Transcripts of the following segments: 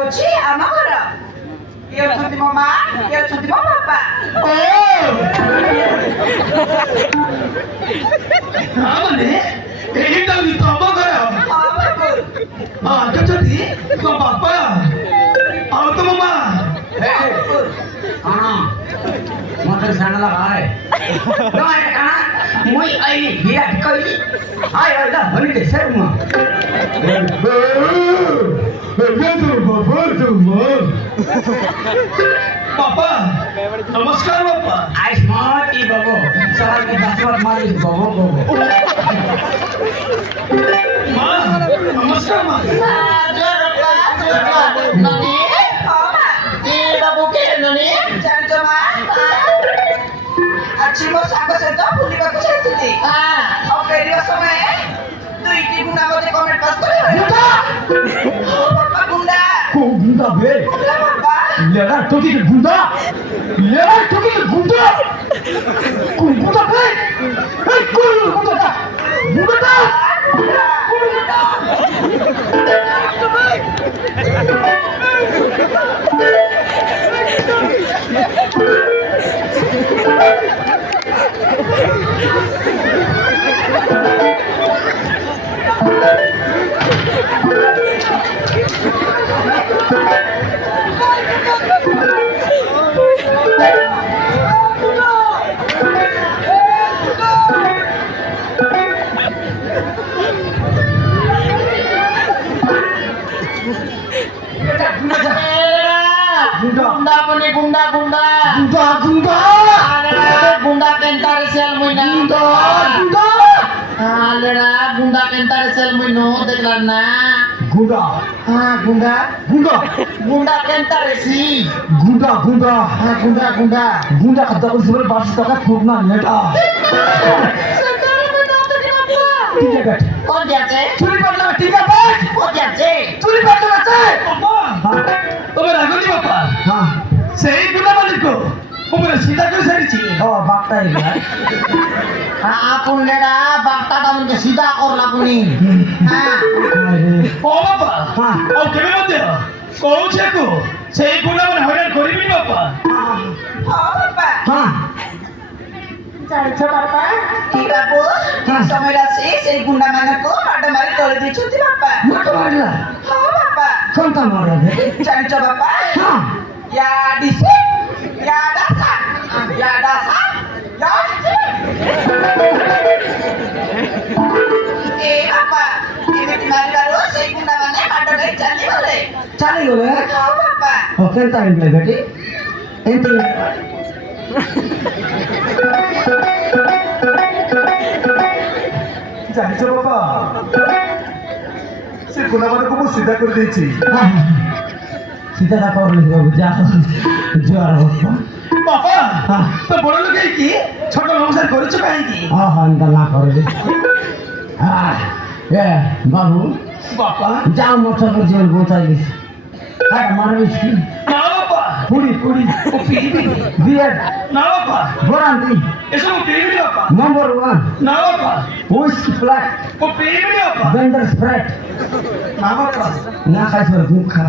ହଉଛି ଆମ ଘର। ଇଏ ଅଛନ୍ତି ମୋ ମା, ଇଏ ଅଛନ୍ତି ମୋ ବାପା। ମାନେ ଏଇଟା ବି ତମ ଘର? ଅଛନ୍ତି ତୋ ବାପା ଆଉ ତମ ମା। କଣ ମତେ ସାଙ୍ଗଲା ଭାଇ ମୁଇଁ ଆଇ ହିରା କଇଲି ହାଇ ଓଲା ଭଲି ଦେ ସେ ମା बापा नमस्कार बापा आई स्मार्ट ई बाबू सवाल की बात मारी बाबू बाबू मां नमस्कार मां ननी ए बाबू के ननी ଜାଣିଛ ମା ଆଜି ମୋ ସାଙ୍ଗ ସହିତ ବୁଲିବାକୁ ଯାଇଥିଲି। ଆଉ ଫେରିବା ସମୟରେ ଦୁଇଟି ଗୁଣ୍ଡା ମୋତେ କମେଣ୍ଟ ପାସ୍ କରି ବାପା ଗୁଣ୍ଡା गुंडा बे ବାପା लेला टोकी के गुंडा गुंडा बे ए गुंडा गुंडा पनि गुंडा गुंडा गुंडा गुंडा गुंडा केन्टार सेल मुइना गुंडा आलेडा गुंडा केन्टार सेल मुइनो देखला ना गुंडा हां गुंडा गुंडा गुंडा केन्टार सी गुंडा गुंडा हां गुंडा गुंडा गुंडा कदा को सिवर 12 টাকা ठोकना नेटा ठीक है बैठ कौन जाते चुरी पड़ना ठीक है बैठ कौन जाते चुरी पड़ना बच्चे हां तुम्हें रागोनी बापा हां सही गुंडा मालिक को ऊपर सीधा क्यों सही छी हां बापटा है हां आपुन लेडा बापटा ता मुझे सीधा करला पुनी हां ओ बापा हां ओ केबे मते कहू छे को सही गुंडा माने हड़न करिबी बापा हां बापा हां ଜାଣିଛ ବାପା କି ବାବୁ ଠିକ ସମୟରେ ଆସି ସେଇ ଗୁଣ୍ଡା ମାନଙ୍କୁ ମାଡ ମାରି ତଳେ ଦେଇଛନ୍ତି ବାପା मत मारला ହଁ ବାପା कौन का मारा है ଜାଣିଛ ବାପା हां ୟା ଡିସି ୟା ଦାସା ୟା ଦାସା ୟା ଡିସି ଏ ବାପା ଏମିତି ମାରିବାରୁ ସେଇ ଗୁଣ୍ଡା ମାନେ ମାଡ ନେଇ ଚାଲିଗଲେ चली गए ହଁ ବାପା ओ केनता इनले बेटी एंती ଜାଣିଛ ବାପା ସେ ଗୁଣାମାନଙ୍କୁ ମୁଁ ସିଧା କରିଦେଇଛି। सीधा दा कर ले बाबू जा जोर हो ବାପା हां ତ ବଡ଼ ଲୋକ ହେଇକି ଛୋଟ ବ୍ୟବସାୟ କରୁଛ କାହିଁକି? हां हां ना कर दे हां ए बाबू ବାପା जाओ मोटर को जेल बोताली हां मारबी छी ନା ବାପା पूरी पूरी ମୁଁ ପିଇବି बियर ନା ବାପା बोरांती ଏସବୁ ପିଇବି ବାପା नंबर 1 ନା ବାପା व्हिस्की फ्लैट ମୁଁ ପିଇବି ବାପା बेंडर स्प्रेड ନା ବାପା ना खाई पर भूखा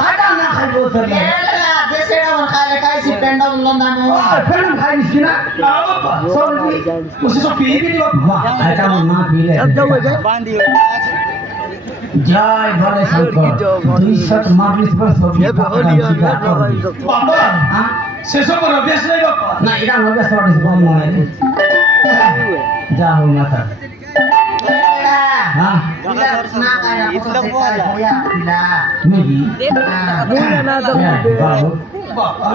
हाटा ना खाई बोतल ఏలరా దేశేడా వరకాలే కాసి పెండ ఉందన్నాము और फिर खाई बिस्किना ନା ବାପା सौ रुपये ମୁଁ ସେସବୁ ପିଇବି ବାପା वाह ऐसा वो ना पी ले जय बड़े शंकर 200 मार्लिस पर सब ବାପା हां ସେସବୁ ଅଭ୍ୟାସ ନାହିଁ ବାପା ना इरा लगे सॉरी बम है जा हो माता ఏలరా हां ఇలా నా కాయ పోయా ఇలా मेरी बाबू ବାପା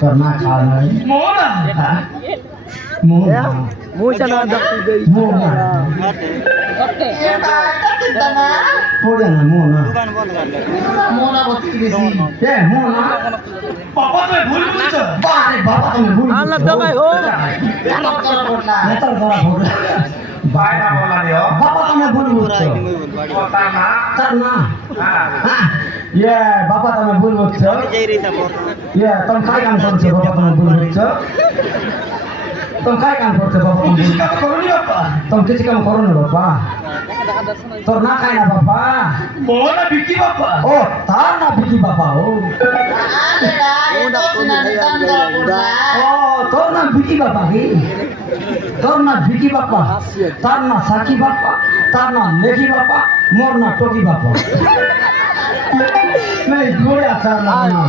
तो ना खा नहीं ମୋ ନା हां मुंह मुंह चला दे मुंह ఏ కాయట తిందనా थोड़े ना मुंह ना మోనా బొత్తి వేసి ए मुंह ना ବାପା ତୁମେ ଭୁଲ ବୁଝୁଛ बारे बाबा तुम्हें भूल Allah तो भाई हो ଡକ୍ଟର ବୋଲା मैं तो बड़ा भूल ବାଇନା ବୋଲା ଦିଅ बाबा तुम्हें भूल ବୋତା ନା करना ହଁ हाँ ये बाबा तुम्हें भूल ये तुम काय काम करछो बाबा तुम्हें भूल तुम काय काम करछो बाबा ମୁଁ କିଛି तुम କାମ କରୁନି ବାପା किसी काम करो ना बाबा তোর না খায় না বাবা মোহনা বিকি বাপ্পা ও তার না বিকি বাবা ও ও তোর না বিকি বাবা কি তোর না বিকি বাবা তার না সাকি বাবা তার না লেখি বাবা মোর না টকি বাবা नहीं जोड़े आता ना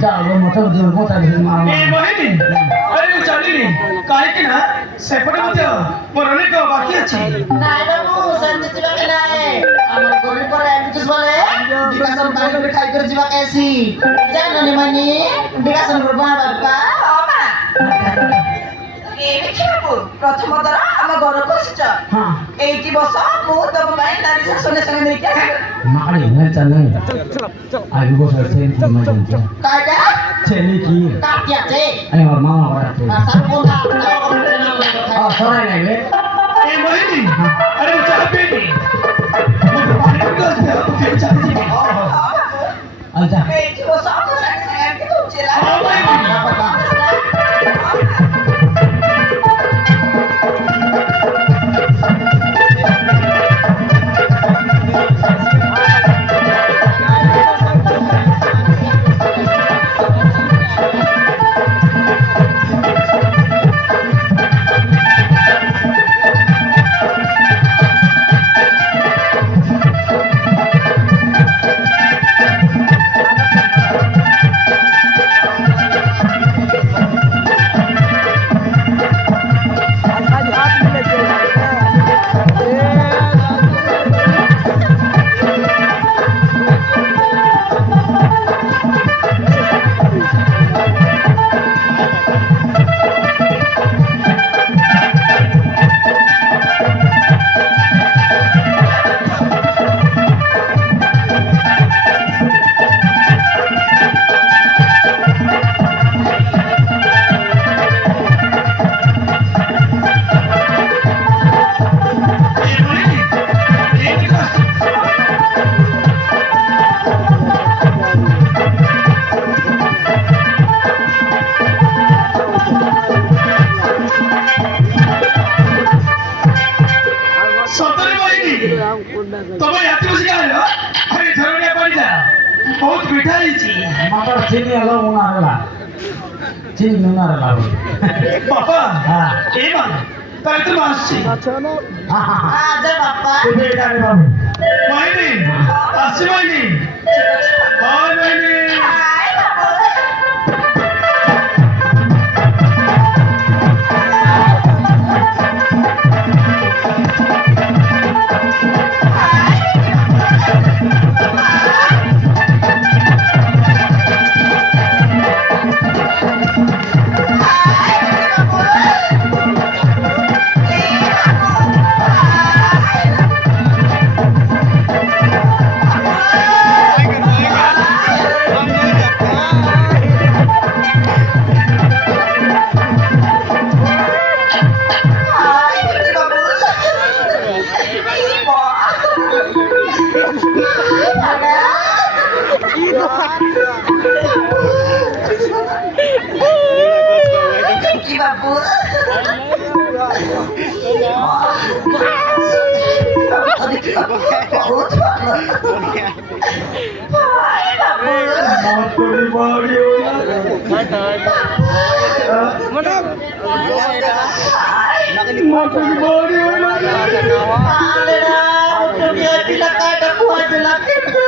जा वो मतलब जो बोता है मार ए मोहिनी अरे वो चली नहीं काहे कि ना सेपटे मत जाओ मोरने का बाकी अच्छी নাই বাবু শান্তি দিবাকে নাই আমার গরিব করে একটু বলে বিকাশন বাড়ি করে খাই করে দিবাকে আসি জানো নি মানে বিকাশন করব না বাবা বাবা এই দেখিবো প্রথম দর আমার ঘর কষ্ট हाँ এইটি বস মু তব পাই নারী শাসনের সঙ্গে নেই আসি मारी नहीं चले आगे वो से मैं जानते কাটা चली की কাটি আছে अरे और मामा बड़ा थे আর সব কোন हां सराय नहीं बे ए मोहिनी अरे वो चाय पी नहीं मुझे पानी का गिलास दे तो फिर चाय पी अच्छा এইটি বস আমার সঙ্গে সঙ্গে কি তুলছিলা हाँ भाई सतरे मोहिनी तुम्हें यात्री उसी का है अरे झरने पड़ी जा बहुत मीठा ही जी माता चीनी अलग होना रहा चीनी होना रहा पापा हाँ ए मान तारे मासी हाँ हाँ আজ বাবা तू बेटा रे बाबू मोहिनी आसी मोहिनी हाय मोहिनी হাই বাবু কি বাবু বহুত ভালো হাই বাবু मोटरी बॉडी मोटरी बॉडी আলেরা তুমি পিলা কাটা কুয়া দিলা কিন্তু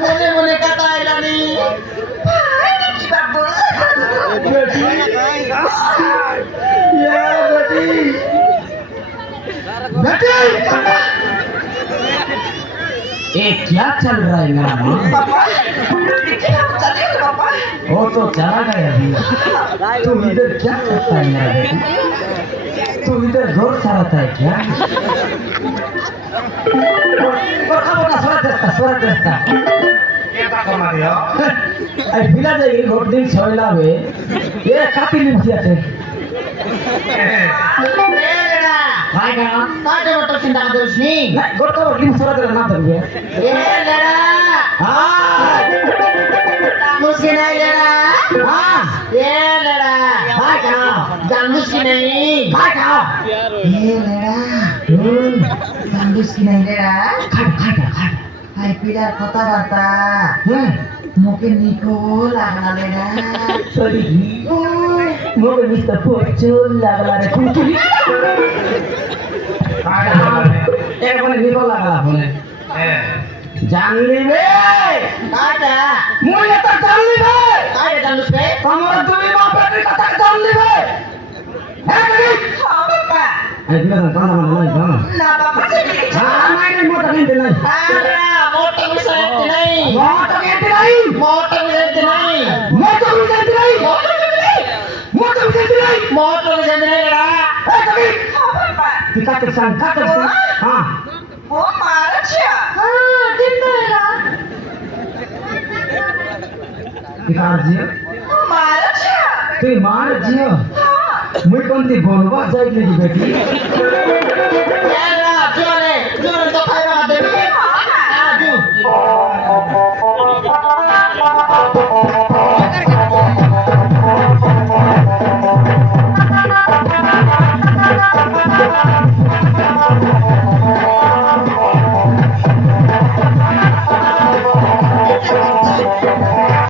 মনে মনে কথা আইলানি হাই কি বাবু बेटी ये क्या चल रहा है मेरा माँ पापा देखिए आप चले गए पापा वो तो चला गया अभी तुम इधर क्या करता है मेरा बेटी तुम इधर घोर चलाता है क्या स्वरा देता क्या करना दिया आई बिना जाएगी घोट दिन सोयला हुए ये काफी लिपसी आते भाई का काटे बटो चिंता कर दोस्नी नहीं घोट का लिप सोरा तेरा नाम दे ये लड़ा हाँ मुझसे नहीं लड़ा हाँ ये लड़ा भाई का जान मुझसे नहीं भाई का ये लड़ा জানিস কি নাই রে খাটা খাটা খাটা হাই পিলার কথাবার্তা হ্যাঁ মুখে নিকো লাগলালে রে সরি মোরে মিস্টার প্রচুর লাগলা রে কুকুরি এরকম নিকো লাগলা বলে জানলি বে কাটা মুই এটা জানলি বে কাটা জানিস বে তোমার তুমি বাপের কথা জানলি বে হ্যাঁ বাবা এই দিন কানা মানে নাই না বাবা সেটি নাই মোটা নিতে নাই আরে মোটে বিষয় নাই মোটা নিতে নাই মোটে বিষয় নাই মোটা নিতে নাই মোটা নিতে নাই মোটে বিষয় নাই রে এই তুমি বাবা kita tersangka ah ও মারছে হ্যাঁ ঠিক না kita aja ও মারছে তুই মার জিও মুই কোনটি বলবা যাই লিখি বেটি